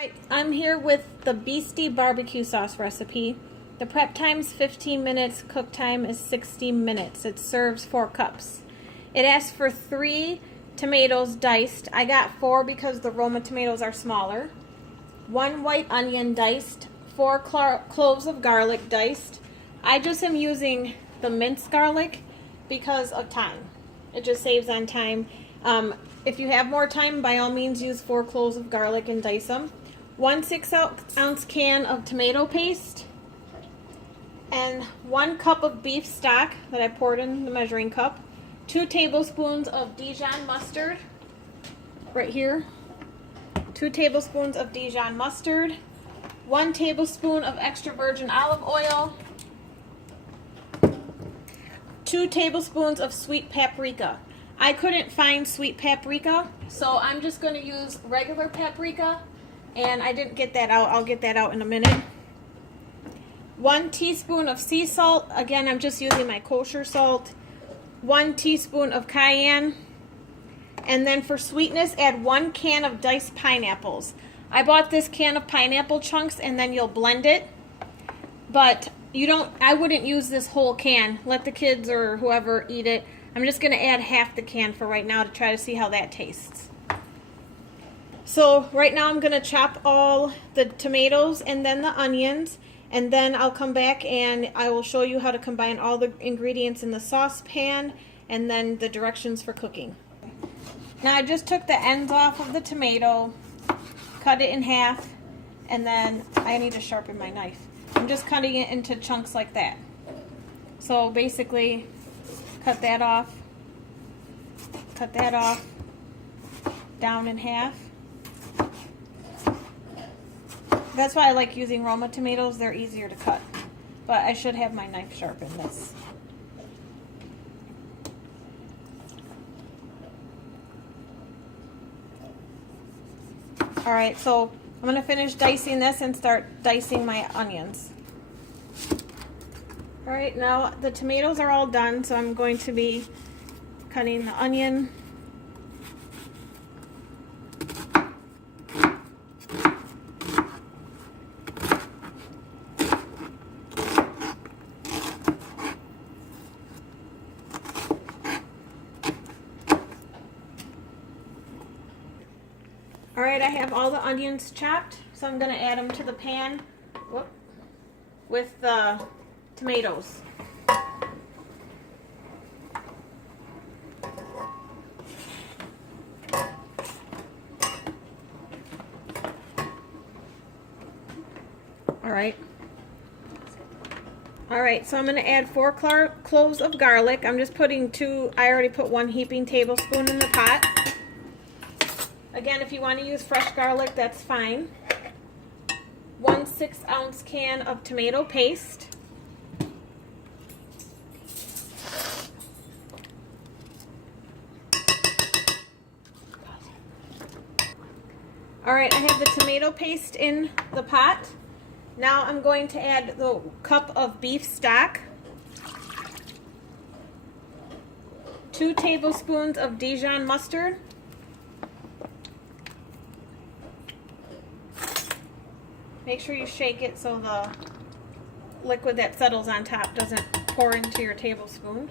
Alright, I'm here with the Beastie barbecue sauce recipe. The prep time's 15 minutes, cook time is 60 minutes. It serves 4 cups. It asks for 3 tomatoes diced. I got 4 because the Roma tomatoes are smaller. 1 white onion diced. 4 cloves of garlic diced. I just am using the minced garlic because of time. It just saves on time. If you have more time, by all means use 4 cloves of garlic and dice them. 1 6-ounce can of tomato paste, and 1 cup of beef stock that I poured in the measuring cup. 2 tablespoons of Dijon mustard, right here. 2 tablespoons of Dijon mustard. 1 tablespoon of extra virgin olive oil. 2 tablespoons of sweet paprika. I couldn't find sweet paprika, so I'm just going to use regular paprika, and I didn't get that out. I'll get that out in a minute. 1 teaspoon of sea salt. Again, I'm just using my kosher salt. 1 teaspoon of cayenne. And then for sweetness, add 1 can of diced pineapples. I bought this can of pineapple chunks, and then you'll blend it. But I wouldn't use this whole can. Let the kids or whoever eat it. I'm just going to add half the can for right now to try to see how that tastes. So right now I'm going to chop all the tomatoes and then the onions, and then I'll come back and I will show you how to combine all the ingredients in the saucepan and then the directions for cooking. Now I just took the ends off of the tomato, cut it in half, and then I need to sharpen my knife. I'm just cutting it into chunks like that. So basically, cut that off, down in half. That's why I like using Roma tomatoes. They're easier to cut. But I should have my knife sharpened. This. Alright, so I'm going to finish dicing this and start dicing my onions. Alright, now the tomatoes are all done, so I'm going to be cutting the onion. Alright, I have all the onions chopped, so I'm going to add them to the pan with the tomatoes. Alright, so I'm going to add 4 cloves of garlic. I'm just putting 2, I already put 1 heaping tablespoon in the pot. Again, if you want to use fresh garlic, that's fine. 1 6-ounce can of tomato paste. Alright, I have the tomato paste in the pot. Now I'm going to add the cup of beef stock. 2 tablespoons of Dijon mustard. Make sure you shake it so the liquid that settles on top doesn't pour into your tablespoon.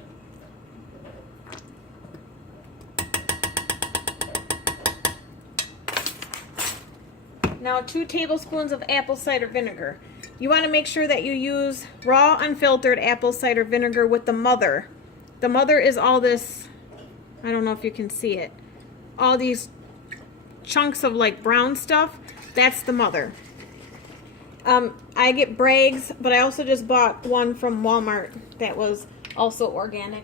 Now 2 tablespoons of apple cider vinegar. You want to make sure that you use raw unfiltered apple cider vinegar with the mother. The mother is all this, I don't know if you can see it, all these chunks of like brown stuff. That's the mother. I get Bragg's, but I also just bought one from Walmart that was also organic.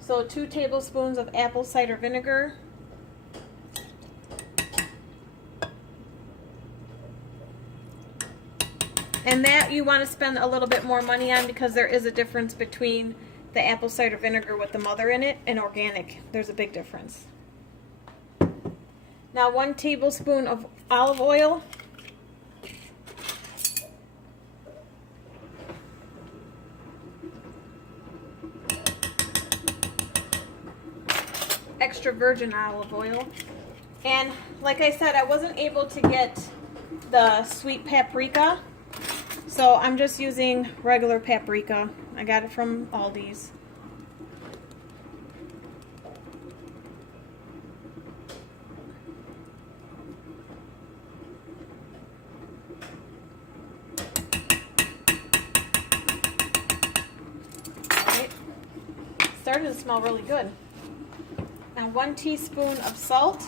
So 2 tablespoons of apple cider vinegar. And that you want to spend a little bit more money on because there is a difference between the apple cider vinegar with the mother in it and organic. There's a big difference. Now 1 tablespoon of olive oil. Extra virgin olive oil. And like I said, I wasn't able to get the sweet paprika, so I'm just using regular paprika. I got it from Aldi's. Right. Started to smell really good. Now 1 teaspoon of salt.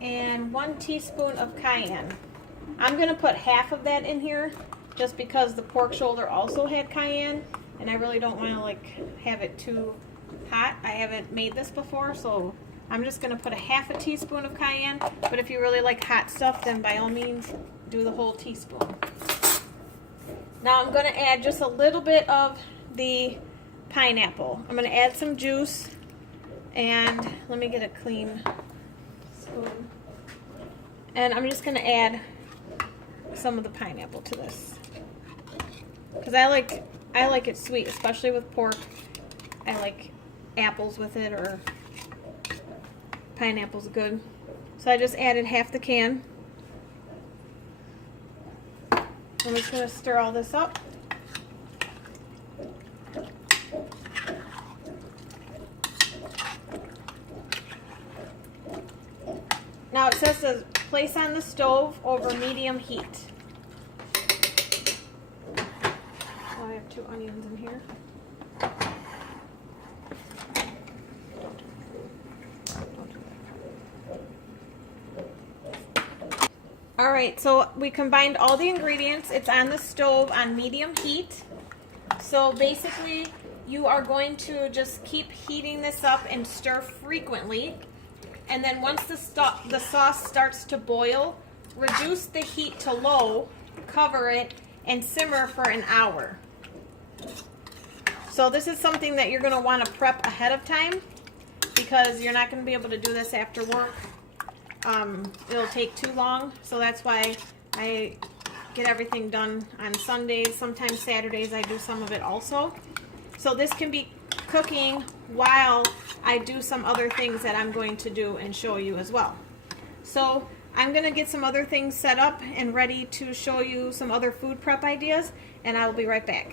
And 1 teaspoon of cayenne. I'm going to put half of that in here just because the pork shoulder also had cayenne, and I really don't want to like have it too hot. I haven't made this before, so I'm just going to put a half a teaspoon of cayenne, but if you really like hot stuff, then by all means do the whole teaspoon. Now I'm going to add just a little bit of the pineapple. I'm going to add some juice, and let me get a clean spoon. And I'm just going to add some of the pineapple to this, because I like it sweet, especially with pork. I like apples with it, or pineapple's good. So I just added half the can. I'm just going to stir all this up. Now it says to place on the stove over medium heat. Oh, I have 2 onions in here. Alright, so we combined all the ingredients. It's on the stove on medium heat. So basically, you are going to just keep heating this up and stir frequently. And then once the sauce starts to boil, reduce the heat to low, cover it, and simmer for an hour. So this is something that you're going to want to prep ahead of time, because you're not going to be able to do this after work. It'll take too long, so that's why I get everything done on Sundays. Sometimes Saturdays I do some of it also. So this can be cooking while I do some other things that I'm going to do and show you as well. So I'm going to get some other things set up and ready to show you some other food prep ideas, and I will be right back.